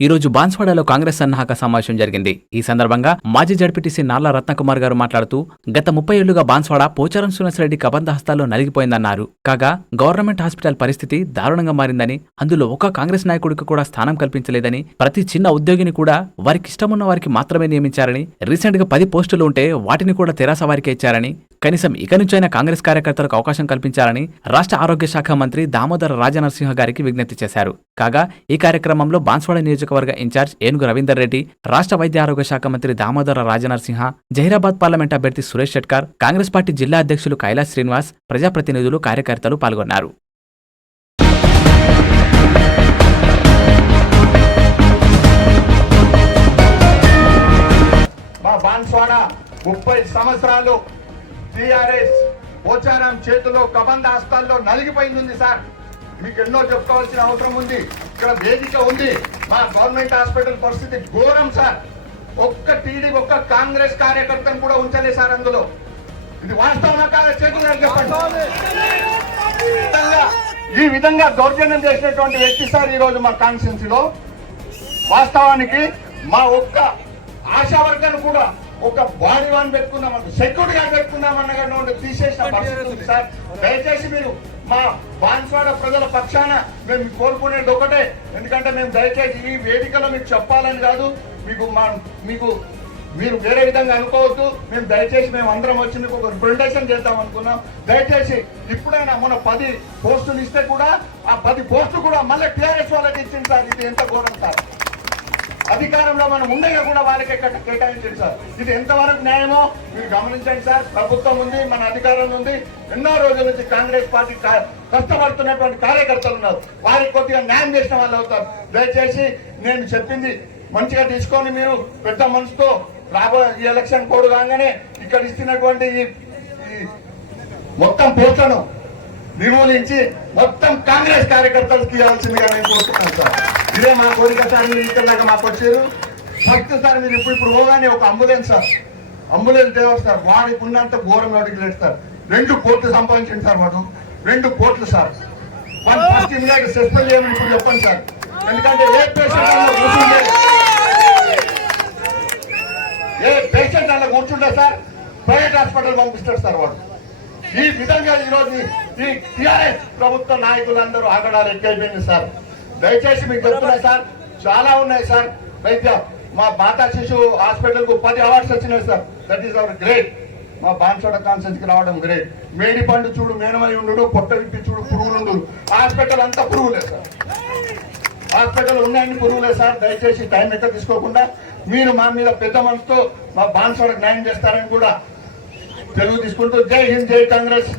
ఈరోజు బాన్స్వాడలో కాంగ్రెస్ సన్నాహక సమావేశం జరిగింది. ఈ సందర్భంగా మాజీ జడ్పీటీసీ నార్ల రత్నకుమార్ గారు మాట్లాడుతూ గత ముప్పై ఏళ్ళుగా బాన్స్వాడ పోచారం శ్రీనివాసరెడ్డి కబంధ హస్తాల్లో నలిగిపోయిందన్నారు. కాగా గవర్నమెంట్ హాస్పిటల్ పరిస్థితి దారుణంగా మారిందని అందులో ఒక కాంగ్రెస్ నాయకుడికి కూడా స్థానం కల్పించలేదని ప్రతి చిన్న ఉద్యోగిని కూడా వారికి ఇష్టమున్న వారికి మాత్రమే నియమించారని రీసెంట్గా పది పోస్టులు ఉంటే వాటిని కూడా తెరాస వారికే ఇచ్చారని కనీసం ఇక నుంచైనా కాంగ్రెస్ కార్యకర్తలకు అవకాశం కల్పించాలని రాష్ట్ర ఆరోగ్య శాఖ మంత్రి దామోదర రాజనరసింహ గారికి విజ్ఞప్తి చేశారు. కాగా ఈ కార్యక్రమంలో బాన్స్వాడ నియోజకవర్గ ఇన్ఛార్జ్ ఏనుగు రవీందర్ రెడ్డి రాష్ట్ర వైద్య ఆరోగ్య శాఖ మంత్రి దామోదర రాజనరసింహ జహీరాబాద్ పార్లమెంట్ అభ్యర్థి సురేష్ షెట్కార్ కాంగ్రెస్ పార్టీ జిల్లా అధ్యక్షులు కైలాస్ శ్రీనివాస్ ప్రజాప్రతినిధులు కార్యకర్తలు పాల్గొన్నారు. బాన్స్వాడ ముప్పై సంవత్సరాలు టిఆర్ఎస్ పోచారం చేతిలో కబంద హస్తాల్లో నలిగిపోయింది సార్. మీకు ఎన్నో చెప్పుకోవాల్సిన అవసరం ఉంది. ఇక్కడ వేదిక ఉంది. మా గవర్నమెంట్ హాస్పిటల్ పరిస్థితి ఘోరం సార్. ఒక్క టీడీ ఒక్క కాంగ్రెస్ కార్యకర్తను కూడా ఉంచలే సార్ అందులో. ఇది వాస్తవమా కాదా చేతులు చెప్పండి. ఈ విధంగా- దౌర్జన్యం చేసినటువంటి వ్యక్తి సార్ ఈరోజు మా కాన్స్టిట్యున్సీలో. వాస్తవానికి మా ఒక్క ఆశా వర్గాన్ని కూడా ఒక బాడీ వాన్ పెట్టుకుందామన్న సెక్యూరిటీ గార్డ్ పెట్టుకుందామన్న తీసేసిన పరిస్థితి సార్. దయచేసి మీరు మా బాన్స్వాడ ప్రజల పక్షాన మేము కోరుకునేది ఒకటే. ఎందుకంటే మేము దయచేసి ఈ వేదికలో మీకు చెప్పాలని కాదు. మీకు మా మీకు మీరు వేరే విధంగా అనుకోవద్దు. మేము దయచేసి మేము అందరం వచ్చి మీకు ఒక రిప్రజెంటేషన్ చేద్దాం అనుకున్నాం. దయచేసి ఇప్పుడైనా మన పది పోస్టులు ఇస్తే కూడా ఆ పది పోస్టులు కూడా మళ్ళీ టీఆర్ఎస్ వాళ్ళకి ఇచ్చింది సార్. ఇది ఎంత ఘోరం సార్. అధికారంలో మనం ఉండగా కూడా వాళ్ళకి కేటాయించండి సార్. ఇది ఎంతవరకు న్యాయమో మీరు గమనించండి సార్. ప్రభుత్వం ఉంది మన అధికారం ఉంది. ఎన్నో రోజుల నుంచి కాంగ్రెస్ పార్టీ కష్టపడుతున్నటువంటి కార్యకర్తలు ఉన్నారు. వారికి కొద్దిగా న్యాయం చేసిన వాళ్ళు అవుతారు. దయచేసి నేను చెప్పింది మంచిగా తీసుకొని మీరు పెద్ద మనసుతో రాబోయే ఈ ఎలక్షన్ కోడ్ కాగానే ఇక్కడ ఇస్తున్నటువంటి ఈ ఈ మొత్తం పోస్టులను నిర్మూలించి మొత్తం కాంగ్రెస్ కార్యకర్తలకు ఇవ్వాల్సిందిగా నేను కోరుతున్నాను సార్. ఇదే మా కోరిక సార్ మీరు ఇక్కడ మాకు వచ్చారు. ఫస్ట్ సార్ మీరు ఇప్పుడు ఇప్పుడు పోగానే ఒక ambulance sir. Ambulance driver sir వాడికి ఉన్నంత ఘోరం వాడికి లేదు సార్. రెండు కోట్లు సంపాదించండి సార్ వాడు. రెండు కోట్లు sir. One first immediate suspend చేయమని ఇప్పుడు చెప్పండి సార్. ఎందుకంటే ఏ పేషెంట్ అలా ఏ పేషెంట్ అలా కూర్చుంటే సార్. ప్రైవేట్ హాస్పిటల్ పంపిస్తాడు సార్ వాడు. ఈ విధంగా ఈరోజు ఈ టిఆర్ఎస్ ప్రభుత్వ నాయకులందరూ ఆగడాలు ఎక్కువైపోయింది సార్. దయచేసి మీకు చెప్తున్నా సార్ చాలా ఉన్నాయి సార్. వైద్య మా మాతా శిశు హాస్పిటల్కు పది అవార్డ్స్ వచ్చినాయి sir. That is our great మా బాన్సోడ కాన్సెన్స్కి రావడం గ్రేట్ మేడి పండు చూడు మేనమై ఉండు పొట్ట విప్పి చూడు పురుగులుండు హాస్పిటల్ అంతా పురుగులే సార్. హాస్పిటల్ ఉన్నాయని పురుగులే సార్. దయచేసి టైం ఎక్కడ తీసుకోకుండా మీరు మా మీద పెద్ద మనసుతో మా బాన్సోడకు న్యాయం చేస్తారని కూడా తెలుగు తీసుకుంటూ జై హింద్ జై కాంగ్రెస్